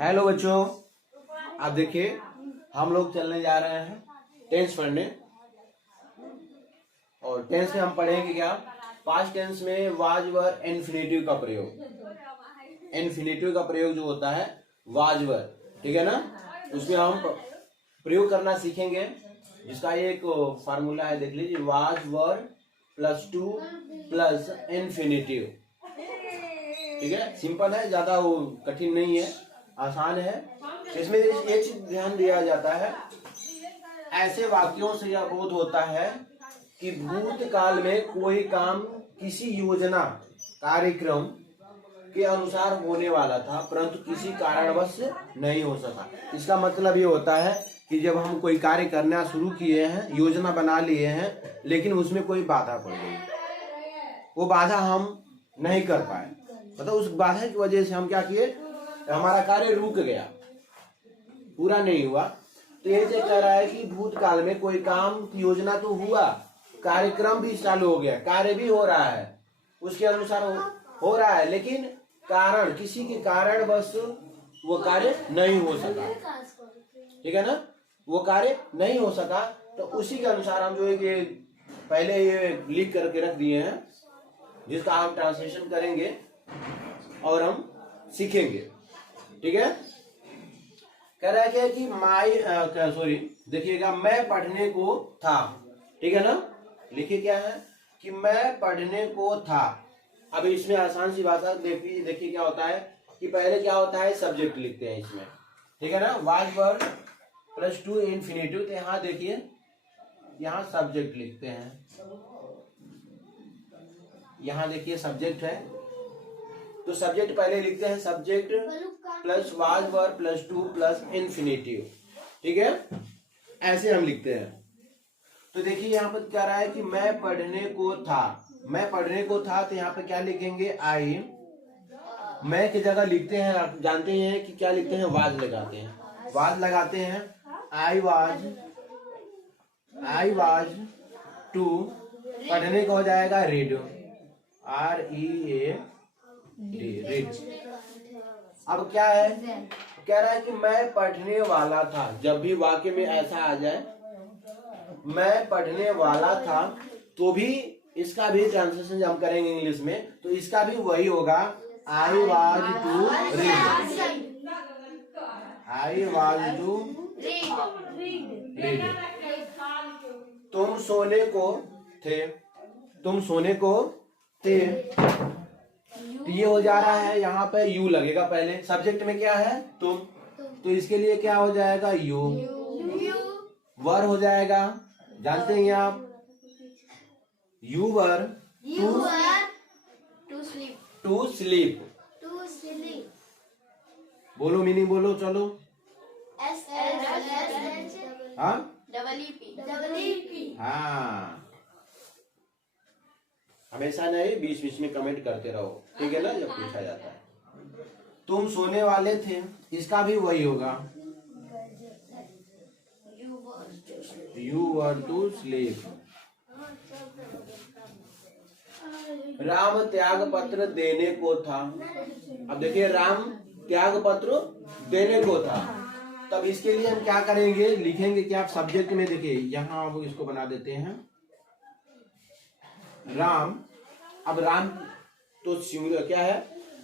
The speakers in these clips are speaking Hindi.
हेलो बच्चों, आप देखिए हम लोग चलने जा रहे हैं टेंस पढ़ने। और टेंस में हम पढ़ेंगे क्या? पास्ट टेंस में वाज वर इन्फिनेटिव का प्रयोग। इन्फिनेटिव का प्रयोग जो होता है वाज वर, ठीक है ना, उसमें हम प्रयोग करना सीखेंगे। जिसका एक फार्मूला है, देख लीजिए, was were plus two plus infinitive. ठीक है, सिंपल है, ज्यादा वो कठिन नहीं है, आसान है। इसमें एक चीज ध्यान दिया जाता है, ऐसे वाक्यों से यह बोध होता है कि भूतकाल में कोई काम किसी योजना कार्यक्रम के अनुसार होने वाला था, परंतु किसी कारणवश नहीं हो सका। इसका मतलब ये होता है कि जब हम कोई कार्य करना शुरू किए हैं, योजना बना लिए हैं, लेकिन उसमें कोई बाधा पड़ गई, वो बाधा हम नहीं कर पाए, मतलब उस बाधा की वजह से हम क्या किए, हमारा कार्य रुक गया, पूरा नहीं हुआ। तो ये कह रहा है कि भूतकाल में कोई काम की योजना तो हुआ, कार्यक्रम भी चालू हो गया, कार्य भी हो रहा है, उसके अनुसार हो रहा है, लेकिन कारण, किसी के कारण बस वो कार्य नहीं हो सका। ठीक है ना, वो कार्य नहीं हो सका। तो उसी के अनुसार हम जो है कि पहले ये लिख करके रख दिए हैं, जिसका हम ट्रांसलेशन करेंगे और हम सीखेंगे। ठीक है, कह रहा है कि देखिएगा, मैं पढ़ने को था। ठीक है ना, लिखिए क्या है कि मैं पढ़ने को था। अब इसमें आसान सी भाषा देखिए क्या होता है कि पहले क्या होता है, सब्जेक्ट लिखते हैं इसमें। ठीक है ना, was were plus two infinitive. तो यहाँ देखिए, यहाँ सब्जेक्ट लिखते हैं, यहाँ देखिए सब्जेक्ट है, तो सब्जेक्ट पहले लिखते हैं, subject plus was were plus two plus infinitive. ठीक है, ऐसे हम लिखते हैं। तो देखिए यहाँ पर क्या रहा है कि मैं पढ़ने को था, मैं पढ़ने को था, तो यहाँ पे क्या लिखेंगे, आई। मैं की जगह लिखते हैं, आप जानते हैं कि क्या लिखते हैं, वाज लगाते हैं, वाज लगाते हैं। आई वाज टू, पढ़ने को हो जाएगा रीड, READ, रीड। अब क्या है, कह रहा है कि मैं पढ़ने वाला था। जब भी वाक्य में ऐसा आ जाए, मैं पढ़ने वाला था, तो भी इसका भी ट्रांसलेशन हम करेंगे इंग्लिश में, तो इसका भी वही होगा, I was to read, I was to read. तुम सोने को थे, तुम सोने को थे, तो ये हो जा रहा है, यहाँ पे यू लगेगा पहले, सब्जेक्ट में क्या है, तुम, तो इसके लिए क्या हो जाएगा, यू, वर हो जाएगा, जानते हैं आप, यू वर टू स्लीप। बोलो मीनिंग बोलो, चलो। हाँ, हमेशा नहीं, बीच बीच में कमेंट करते रहो, ठीक है ना, जब पूछा जाता है। तुम सोने वाले थे, इसका भी वही होगा, you were to sleep. Ram त्याग पत्र देने को था। अब देखिए, राम त्याग पत्र देने को था, तब इसके लिए हम क्या करेंगे, लिखेंगे क्या, सब्जेक्ट में देखिए, यहां हम इसको बना देते हैं राम। अब राम तो सिंगुलर क्या है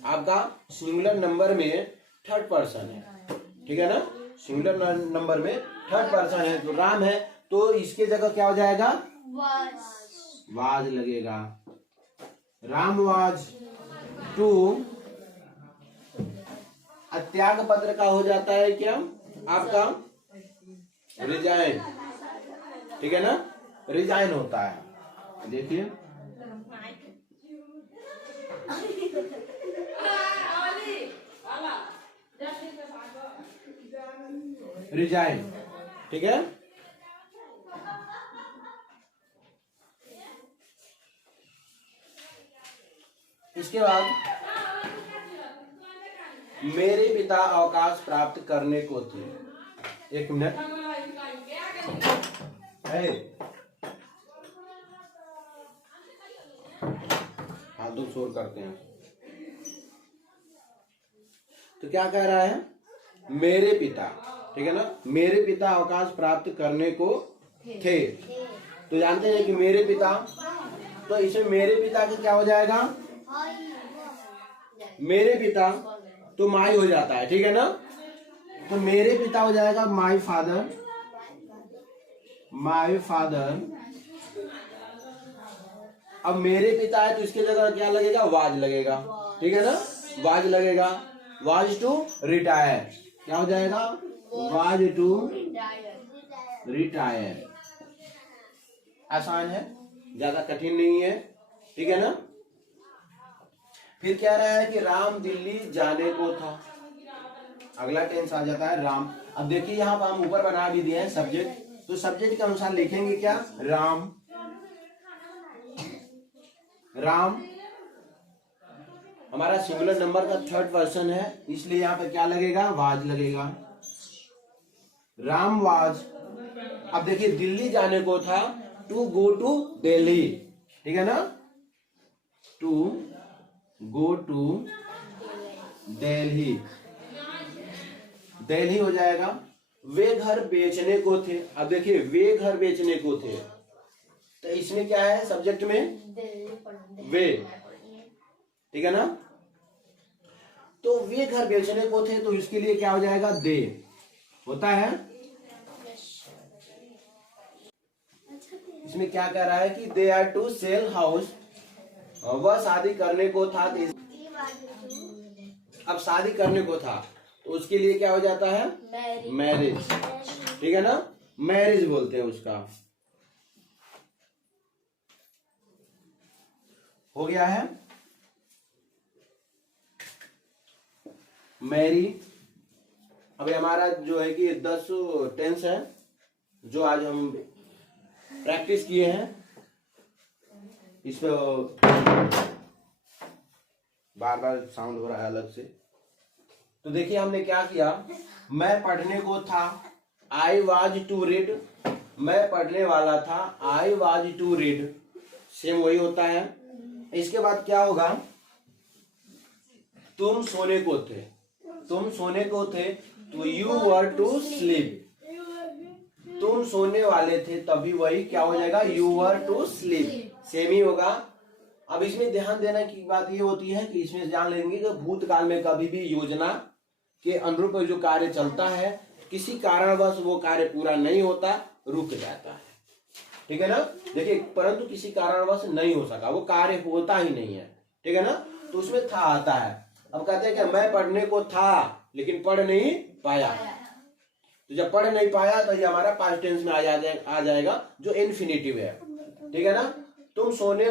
आपका, सिंगुलर नंबर में थर्ड पर्सन है। ठीक है ना, सिंगुलर नंबर में थर्ड पर्सन है, तो राम है, तो इसके जगह क्या हो जाएगा, वाज लगेगा। राम वाज टू, त्याग पत्र का हो जाता है क्या आपका, रिजाइन। ठीक है ना, रिजाइन होता है, देखिए, रिजाइन। ठीक है, इसके बाद मेरे पिता अवकाश प्राप्त करने को थे। एक मिनट, हाँ, दो शोर करते हैं। तो क्या कह रहा है, मेरे पिता, ठीक है ना, मेरे पिता अवकाश प्राप्त करने को थे। तो जानते हैं कि मेरे पिता, तो इसमें मेरे पिता का क्या हो जाएगा, मेरे पिता तो माई हो जाता है, ठीक है ना। तो मेरे पिता हो जाएगा माई फादर, माई फादर। अब मेरे पिता है तो इसके जगह क्या लगेगा, वाज लगेगा, ठीक है ना, वाज लगेगा। वाज टू रिटायर, क्या हो जाएगा, वाज टू रिटायर। आसान है, ज्यादा कठिन नहीं है, ठीक है ना। फिर कह रहा है कि राम दिल्ली जाने को था, अगला टेंस आ जाता है राम। अब देखिए यहाँ पर हम ऊपर बना भी दिए हैं सब्जेक्ट, तो सब्जेक्ट के अनुसार लिखेंगे क्या, राम, राम हमारा सिंगुलर नंबर का थर्ड पर्सन है, इसलिए यहाँ पे क्या लगेगा, वाज लगेगा, राम वाज। अब देखिए दिल्ली जाने को था, टू गो टू दिल्ली, ठीक है ना, to go to Delhi, Delhi हो जाएगा। वे घर बेचने को थे, अब देखिए वे घर बेचने को थे, तो इसमें क्या है सब्जेक्ट में, वे, ठीक है ना। तो वे घर बेचने को थे, तो इसके लिए क्या हो जाएगा, दे होता है। इसमें क्या कह रहा है कि they are to sell house, वह शादी करने को था, अब शादी करने को था तो उसके लिए क्या हो जाता है, मैरिज, ठीक है ना, मैरिज बोलते हैं उसका। हो गया है मैरी। अभी हमारा जो है कि 10 टेंस है जो आज हम प्रैक्टिस किए हैं, इस पे बार बार साउंड हो रहा है अलग से। तो देखिए हमने क्या किया, मैं पढ़ने को था, आई वाज टू रीड, मैं पढ़ने वाला था, I was to read, same वही होता है। इसके बाद क्या होगा, तुम सोने को थे, तुम सोने को थे, तो यू वर टू स्लीप, तुम सोने वाले थे तभी वही क्या हो जाएगा, you were to sleep, same ही होगा। अब इसमें ध्यान देने की बात ये होती है कि इसमें जान लेंगे कि भूतकाल में कभी भी योजना के अनुरूप जो कार्य चलता है, किसी कारणवश वो कार्य पूरा नहीं होता, रुक जाता है, ठीक है ना। देखिए परंतु किसी कारणवश नहीं हो सका, वो कार्य होता ही नहीं है, ठीक है ना, तो उसमें था आता है। अब कहते हैं कि मैं पढ़ने को था लेकिन पढ़ नहीं पाया, तो जब पढ़ नहीं पाया तो ये हमारा पास्ट टेंस में आ जाएगा जो इन्फिनिटिव है, ठीक है ना। तुम सोने